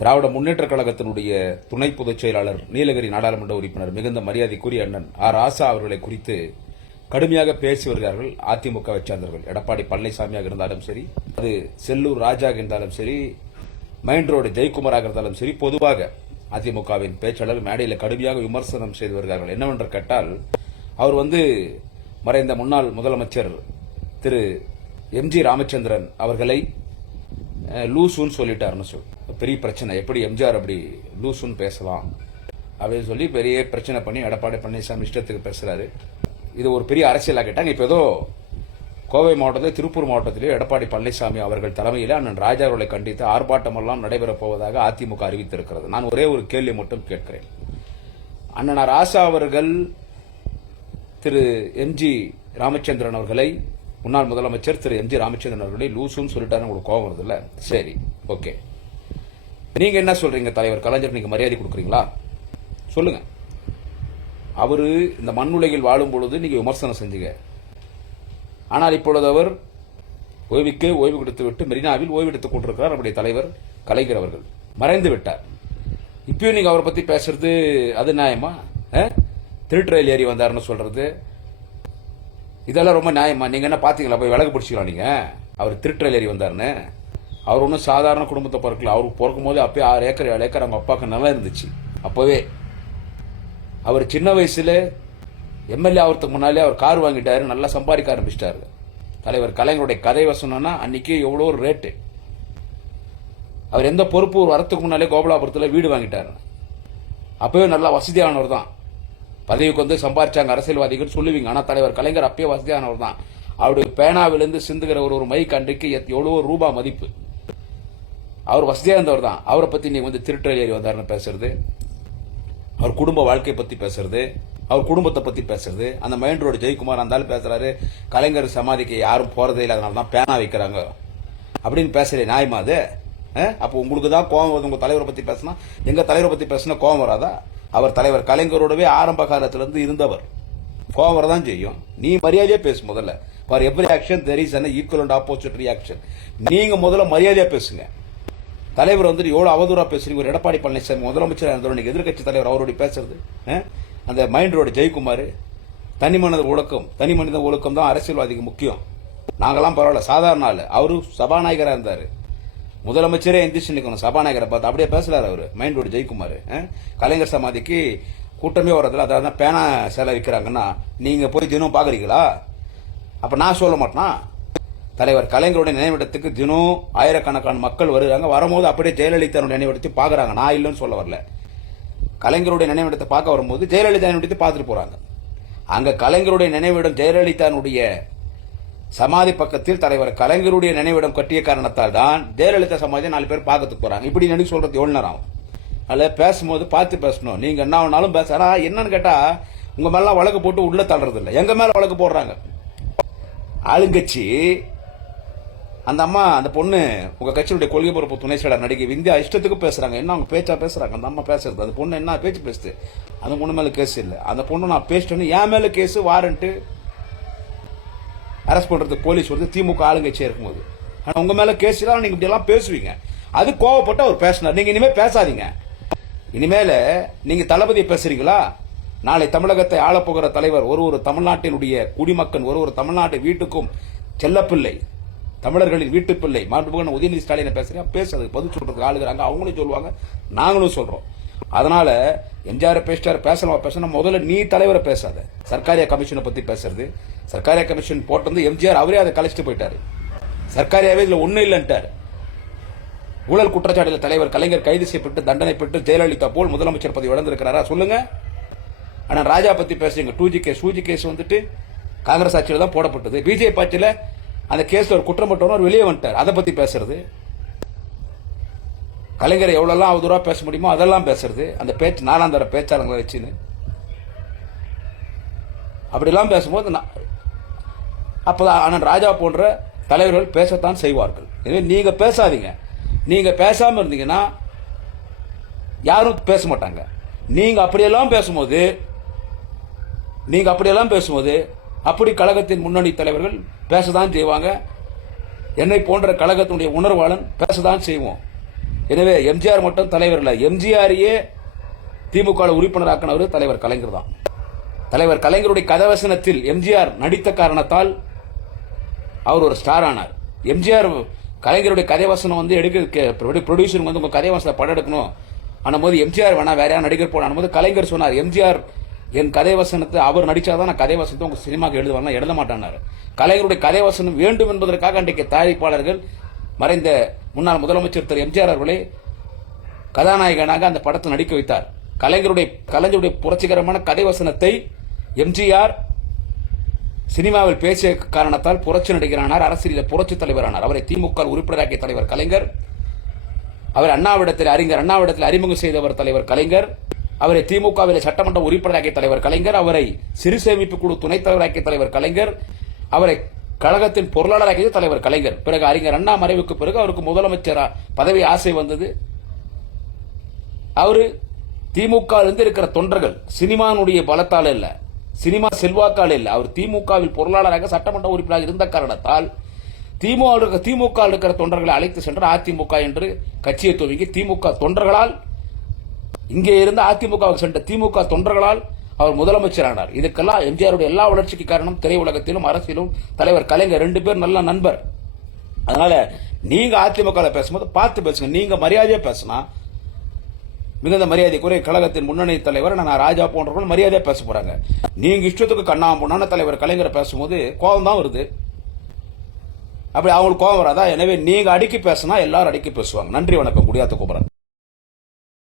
திராவிட முன்னேற்ற கழகத்தினுடைய துணை பொதுச் செயலாளர் நீலகிரி நாடாளுமன்ற உறுப்பினர் மிகுந்த மரியாதைக்குரிய அண்ணன் ஆர். ஆசா அவர்களை குறித்து கடுமையாக பேசி வருகிறார்கள். அதிமுகவை சேர்ந்தவர்கள். எடப்பாடி பழனிசாமியாக இருந்தாலும் சரி அது செல்லூர் ராஜாக இருந்தாலும் சரி மைண்ட் ரோடு ஜெயக்குமாராக இருந்தாலும் சரி பொதுவாக அதிமுகவின் பேச்சாளர் மேடையில் கடுமையாக விமர்சனம் செய்து வருகிறார்கள். என்னவென்று கேட்டால் அவர் வந்து மறைந்த முன்னாள் முதலமைச்சர் திரு எம்ஜி ராமச்சந்திரன் அவர்களை அஹ், லூசுன்னு சொல்லிட்டாருன்னு சொல் பெரிய பிரச்சனை. எப்படி எம்ஜிஆர் அப்படி லூசுன்னு பேசலாம். அப்படின்னு சொல்லி பெரிய பிரச்சனை பண்ணி எடப்பாடி பழனிசாமி இஷ்டத்துக்கு பேசுகிறாரு இது ஒரு பெரிய அரசியலாக கேட்டாங்க இப்போ ஏதோ கோவை மாவட்டத்தில் திருப்பூர் மாவட்டத்திலே எடப்பாடி பழனிசாமி அவர்கள் தலைமையில் அண்ணன் ராஜா அவர்களை கண்டித்து ஆர்ப்பாட்டமெல்லாம் நடைபெறப் போவதாக அதிமுக அறிவித்திருக்கிறது. நான் ஒரே ஒரு கேள்வி மட்டும் கேட்கிறேன். அண்ணன் ராசா அவர்கள் திரு எம்ஜி ராமச்சந்திரன் அவர்களை முன்னாள் முதலமைச்சர் திரு எம்ஜி ராமச்சந்திரன் அவர்களை லூசுன்னு சொல்லிட்டாரு உங்களுக்கு கோபம் வருது சரி ஓகே. நீங்க என்ன சொல்றீங்க தலைவர் கலைஞர்? நீங்க மரியாதை கொடுக்குறீங்களா? சொல்லுங்க. அவரு இந்த மண்ணுலகில் வாழும் பொழுது நீங்க விமர்சனம் செஞ்சீங்க. ஆனால் இப்பொழுது அவர் ஓய்வுக்கு ஓய்வு கொடுத்து விட்டு மெரினாவில் ஓய்வு எடுத்துக் கொண்டிருக்கிறார் நம்முடைய தலைவர் கலைஞர் அவர்கள். மறைந்து விட்டார். இப்பயும் நீங்க அவரை பத்தி பேசுறது அது நியாயமா? திருட்டு ரயில் ஏறி வந்தாருன்னு சொல்றது இதெல்லாம் ரொம்ப நியாயமா? நீங்க என்ன பாத்தீங்களா? போய் விலகு பிடிச்சிக்கலாம் நீங்க. அவர் திருட்டு ரயில் ஏறி வந்தாருன்னு. அவர் ஒன்றும் சாதாரண குடும்பத்தை பிறக்கல. அவருக்கு பிறக்கும் போது அப்போயே ஆறு ஏக்கர் ஏழு ஏக்கர் அவங்க அப்பாவுக்கு நல்லா இருந்துச்சு. அப்போவே அவர் சின்ன வயசில் எம்எல்ஏ ஆகிறதுக்கு முன்னாலே அவர் கார் வாங்கிட்டாரு நல்லா சம்பாதிக்க ஆரம்பிச்சிட்டாரு. தலைவர் கலைஞருடைய கதை வசனம்னா அன்னைக்கு எவ்வளோ ஒரு ரேட்டு அவர் எந்த பொறுப்பு ஒரு வரத்துக்கு முன்னாலே கோபலாபுரத்தில் வீடு வாங்கிட்டாரு. அப்போவே நல்லா வசதியானவர் தான். பதவிக்கு வந்து சம்பாரிச்சாங்க அரசியல்வாதிகள் சொல்லுவீங்க. ஆனால் தலைவர் கலைஞர் அப்பயே வசதியானவர் தான். அவருடைய பேனாவிலிருந்து சிந்துகிற ஒரு ஒரு மைக் அன்றைக்கு எத்- எவ்வளோ ரூபா மதிப்பு. அவர் வசதியாக இருந்தவர் தான். அவரை பற்றி நீங்கள் வந்து திருட்டல் ஏறி வந்தாருன்னு பேசுறது. அவர் குடும்ப வாழ்க்கையை பற்றி பேசுறது. அவர் குடும்பத்தை பற்றி பேசுறது. அந்த மைண்ட் ரோடு ஜெயக்குமார் இருந்தாலும் பேசுறாரு. கலைஞர் சமாதிக்கு யாரும் போறதே இல்லை அதனால தான் பேனா வைக்கிறாங்க. அப்படின்னு பேசுறே நியாயமா அது? அப்போ உங்களுக்கு தான் கோவம் வருது உங்கள் தலைவரை பற்றி பேசினா? எங்கள் தலைவரை பற்றி பேசினா கோவம் வராதா? அவர் தலைவர் கலைஞரோடவே ஆரம்ப காலத்துலேருந்து இருந்தவர். கோவம் வரதான் செய்யும். நீ மரியாதையாக பேசு முதல்ல. For every action there is an equal and opposite reaction நீங்கள் முதல்ல மரியாதையாக பேசுங்க. தலைவர் வந்து எவ்வளோ அவதூறா பேசுறீங்க? ஒரு எடப்பாடி பழனிசாமி முதலமைச்சர் இருந்தவர் நீங்க எதிர்க்கட்சி தலைவர் அவருடைய பேசுறது அந்த மைண்ட் ரோடு ஜெயக்குமார் தனி மனித ஒழுக்கம் தனி மனித ஒழுக்கம் தான் அரசியல்வாதிக்கு முக்கியம். நாங்களாம் பரவாயில்ல சாதாரண ஆள். அவரு சபாநாயகராக இருந்தார். முதலமைச்சரே எந்திரிச்சு நிற்கணும் சபாநாயகரை பார்த்து அப்படியே பேசுறாரு அவர் மைண்ட் ரோடு ஜெயக்குமார் கலைஞர் சமாதிக்கு கூட்டமே வர்றதில்ல அதாவது பேனா சேலை விற்கிறாங்கன்னா நீங்கள் போய் தினம் பார்க்குறீங்களா? அப்போ நான் சொல்ல மாட்டேனா? தலைவர் கலைஞருடைய நினைவிடத்துக்கு தினம் ஆயிரக்கணக்கான மக்கள் வருகிறாங்க. வரும்போது அப்படியே ஜெயலலிதாவுடைய நினைவிடத்தை பார்க்குறாங்க. நான் இல்லைன்னு சொல்ல வரல. கலைஞருடைய நினைவிடத்தை பார்க்க வரும்போது ஜெயலலிதா நினைவிடத்தை பார்த்துட்டு போகிறாங்க அங்கே கலைஞருடைய நினைவிடம் ஜெயலலிதாவுடைய சமாதி பக்கத்தில் தலைவர் கலைஞருடைய நினைவிடம் கட்டிய காரணத்தால் தான் ஜெயலலிதா சமாதியை நாலு பேர் பார்க்கறதுக்கு போகிறாங்க இப்படி நினைவு சொல்கிறது எவ்வளோ நேரம் ஆகும்? அதில் பேசும்போது பார்த்து பேசணும். நீங்கள் என்ன வேணாலும் பேச. ஆனால் என்னன்னு கேட்டால் உங்கள் மேலாம் வழக்கு போட்டு உள்ளே தள்ளுறது இல்லை. மேலே வழக்கு போடுறாங்க? ஆளுங்கட்சி அந்த அம்மா அந்த பொண்ணு உங்கள் கட்சியுடைய கொள்கை பொறுப்பு துணை செயலர் நடிகை விந்தியா இஷ்டத்துக்கு பேசுறாங்க. என்ன அவங்க பேச்சா பேசுகிறாங்க அந்த அம்மா பேசுறது. அந்த பொண்ணு என்ன பேச்சு பேசுது? அந்த பொண்ணு மேலே கேஸ் இல்லை. அந்த பொண்ணு நான் பேசிட்டேன்னு என் மேலே கேஸ் வாரண்ட்டு அரெஸ்ட் பண்ணுறது போலீஸ் வந்து திமுக ஆளுங்கட்சியாக இருக்கும்போது. ஆனால் உங்கள் மேலே கேஸ் இல்லை நீங்கள் இப்படியெல்லாம் பேசுவீங்க. அது கோவப்பட்டு அவர் பேசினார். நீங்கள் இனிமேல் பேசாதீங்க. இனிமேல் நீங்கள் தளபதி பேசுறீங்களா? நாளை தமிழகத்தை ஆளப்போகிற தலைவர் ஒரு ஒரு தமிழ்நாட்டினுடைய குடிமக்கன் ஒரு ஒரு தமிழ்நாட்டு வீட்டுக்கும் செல்லப்பிள்ளை தமிழர்களின் வீட்டு பிள்ளை. மாண்புமிகு உதயநிதி ஸ்டாலினை பேசுறேன் பேசுறது பதில் சொல்றதுக்கு ஆளுகிறாங்க அவங்களும் சொல்லுவாங்க. நாங்களும் சொல்றோம். அதனால எம்ஜிஆர் பேசிட்டார் பேசலாம் பேசணும்? முதல்ல நீ தலைவரை பேசாத. சர்க்காரியா கமிஷனை பத்தி பேசுறது. சர்க்காரிய கமிஷன் போட்டு வந்து எம்ஜிஆர் அவரே அதை கழிச்சிட்டு போயிட்டாரு. சர்க்காரியாவே இதுல ஒண்ணு இல்லைன்ட்டார். ஊழல் குற்றச்சாட்டில் தலைவர் கலைஞர் கைது செய்யப்பட்டு தண்டனை பெற்று ஜெயலலிதா போல் முதலமைச்சர் பதவி இழந்திருக்கிறாரா? சொல்லுங்க. ஆனா ராஜா பத்தி பேசுறீங்க. Two G case two G case வந்துட்டு காங்கிரஸ் ஆட்சியில் தான் போடப்பட்டது. பிஜேபி ஆட்சியில் அந்த கேஸில் ஒரு குற்றம் வெளியே வந்துட்டார். அதை பற்றி பேசுறது? கலைஞரை எவ்வளோலாம் அவதூறாக பேச முடியுமோ அதெல்லாம் பேசுறது. அந்த பேச்சு நாலாம் தர பேச்சாளங்களை வச்சுன்னு. அப்படிலாம் பேசும்போது நான் அப்பதான் ஆனால் ராஜா போன்ற தலைவர்கள் பேசத்தான் செய்வார்கள். எனவே நீங்கள் பேசாதீங்க. நீங்கள் பேசாமல் இருந்தீங்கன்னா யாரும் பேச மாட்டாங்க. நீங்கள் அப்படியெல்லாம் பேசும்போது நீங்கள் அப்படியெல்லாம் பேசும்போது அப்படி கழகத்தின் முன்னணி தலைவர்கள் பேசதான் செய்வாங்க. என்னை போன்ற கழகத்தினுடைய உணர்வாளன் பேசதான் செய்வோம். எனவே எம்ஜிஆர் மட்டும் தலைவர் இல்லை. எம்ஜிஆரையே திமுக உறுப்பினராக்கினவர் தலைவர் கலைஞர் தான். தலைவர் கலைஞருடைய கதவசனத்தில் எம்ஜிஆர் நடித்த காரணத்தால் அவர் ஒரு ஸ்டார் ஆனார். எம்ஜிஆர் கலைஞருடைய கதைவசனம் வந்து எடுக்க ப்ரொடியூசர் வந்து உங்க கதைவசனம் படம் எடுக்கணும். ஆனும் போது எம்ஜிஆர் வேணா வேற யாரும் நடிகர் போன போது கலைஞர் சொன்னார் எம்ஜிஆர் என் கதைவசனத்தை அவர் நடிச்சாதான் நான் கதை வசனத்தை உங்க சினிமாக்கு எழுதுவாங்க எழுத மாட்டானார் கலைஞருடைய கதைவசனம் வேண்டும் என்பதற்காக அன்றைக்கு தயாரிப்பாளர்கள் மறைந்த முன்னாள் முதலமைச்சர் திரு எம்ஜிஆர் அவர்களே கதாநாயகனாக அந்த படத்தை நடிக்க வைத்தார். கலைஞருடைய கலைஞருடைய புரட்சிகரமான கதைவசனத்தை எம்ஜிஆர் சினிமாவில் பேசிய காரணத்தால் புரட்சி நடிகரானார் அரசியலில் புரட்சி தலைவரானார். அவரை திமுக உறுப்பினராக்கிய தலைவர் கலைஞர் அவர் அண்ணாவிடத்தில் அறிஞர் அண்ணாவிடத்தில் அறிமுகம் செய்தவர் தலைவர் கலைஞர் அவரை திமுகவில் சட்டமன்ற உறுப்பினராக்கிய தலைவர் கலைஞர் அவரை சிறு சேமிப்பு குழு துணைத் தலைவராக்கிய தலைவர் கலைஞர் அவரை கழகத்தின் பொருளாளராக்கியது தலைவர் கலைஞர். பிறகு அறிஞர் அண்ணா மறைவுக்கு பிறகு அவருக்கு முதலமைச்சர் பதவி ஆசை வந்தது. அவரு திமுக இருந்து இருக்கிற தொண்டர்கள் சினிமானுடைய பலத்தால் இல்ல சினிமா செல்வாக்கால் இல்ல. அவர் திமுகவில் பொருளாளராக சட்டமன்ற உறுப்பினராக இருந்த காரணத்தால் திமுக திமுக இருக்கிற தொண்டர்களை அழைத்து சென்று அதிமுக என்று கட்சியை துவங்கி திமுக தொண்டர்களால் இங்கே இருந்து அதிமுகவுக்கு சென்ற திமுக தொண்டர்களால் அவர் முதலமைச்சரானார். இதுக்கெல்லாம் எம்ஜிஆருடைய எல்லா வளர்ச்சிக்கு காரணம் திரையுலகத்திலும் அரசியலும் தலைவர் கலைஞர் ரெண்டு பேர் நல்ல நண்பர். அதனால நீங்க அதிமுக பேசும்போது பார்த்து பேசுங்க. நீங்க மரியாதையா பேசினா மிகுந்த மரியாதைக்குரிய கழகத்தின் முன்னணி தலைவர் நான் ராஜா போன்றவர்கள் மரியாதையா பேச போறாங்க. நீங்க இஷ்டத்துக்கு கண்ணா பொண்ணான தலைவர் கலைஞர் பேசும்போது கோபம் தான் வருது. அப்படி அவங்களுக்கு கோபம் வராதா? எனவே நீங்க அடுக்கி பேசினா எல்லாரும் அடுக்கி பேசுவாங்க. நன்றி வணக்கம். குடியாத்த குமரன்